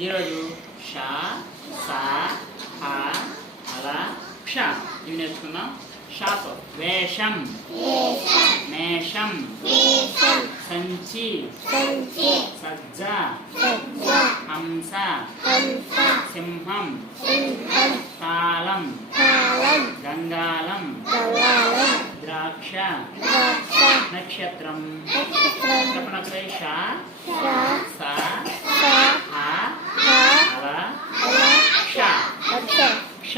ఈరోజు షా సా హ అల క్ష ఇవి నేర్చుకున్నాం. షాతో వేషం, మేషం, సంచి, సజ్జ, హంస, సింహం, తాళం, గంగాళం, ద్రాక్ష, నక్షత్రం. చెప్పనొకసారి షా సా హ అల క్ష క్ష.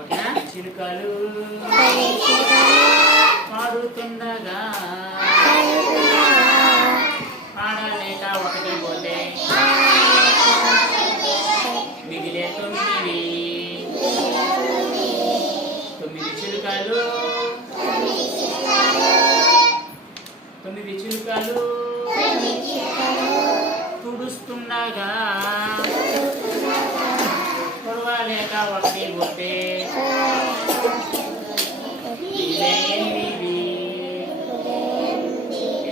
ఓకేనా? చిలుకలు పాడుతుండగా పాడలేక ఒకటి పోతే మిగిలే తొమ్మిది చిలుకలు, 9 చిలుకలు తుడుస్తుండగా పొడవలేక ఒకటి పోతే మిగిలే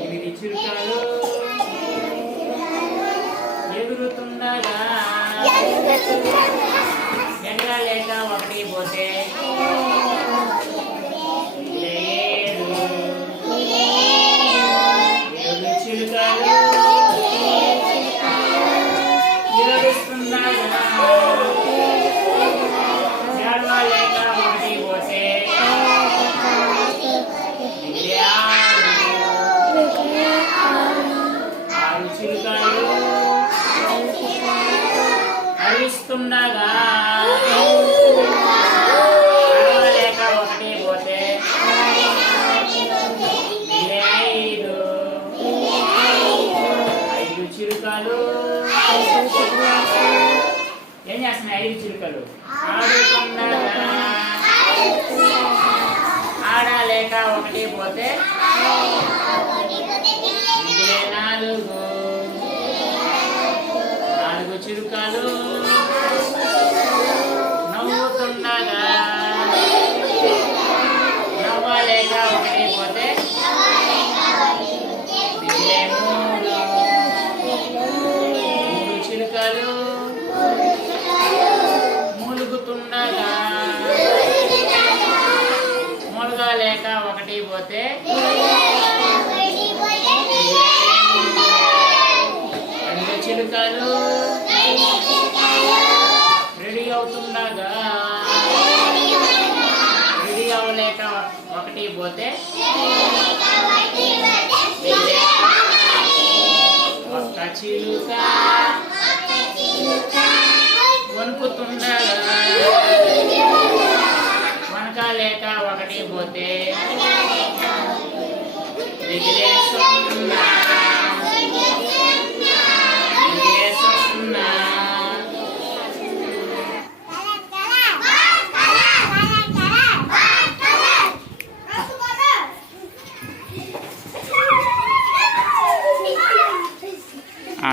8 చిలుకలు ఎగురుతుండగా ఎగరలేక ఒకటి పోతే 7 చిలుకలు ఏడుస్తుండగా ఏడవలేక ఒకటి పోతే 6 చిలుకలు అరుస్తుండగా అరవలేక ఒకటి పోతే 5 చిలుకలు ఏం చేస్తున్నాయి? 5 చిలుకలు ఆడుతుండగా ఆడలేక ఒకటి పోతే 4 చిలుకలు నవ్వుతుండగా నవ్వలేక ఒకటి పోతే 3 చిలుకలు మూలుగుతుండగా మూలగలేక ఒకటి పోతే 2 చిలుకలు రెడీ అవుతుండగా రెడీ అవ్వలేక ఒకటి పోతే 1 చిలుక వణుకుతుండగా వనకలేక ఒకటి పోతే మిగిలే 0.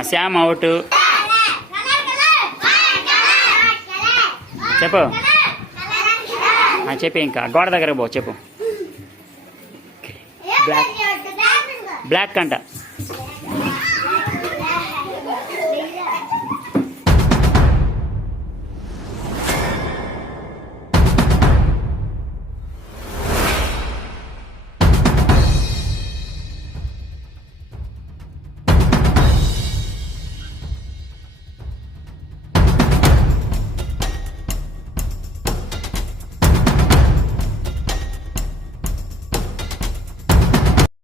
శ్యామ్ అవుట్. చెప్పు చెప్పు ఇంకా గోడ దగ్గర పో చెప్పు. బ్లాక్ అంట.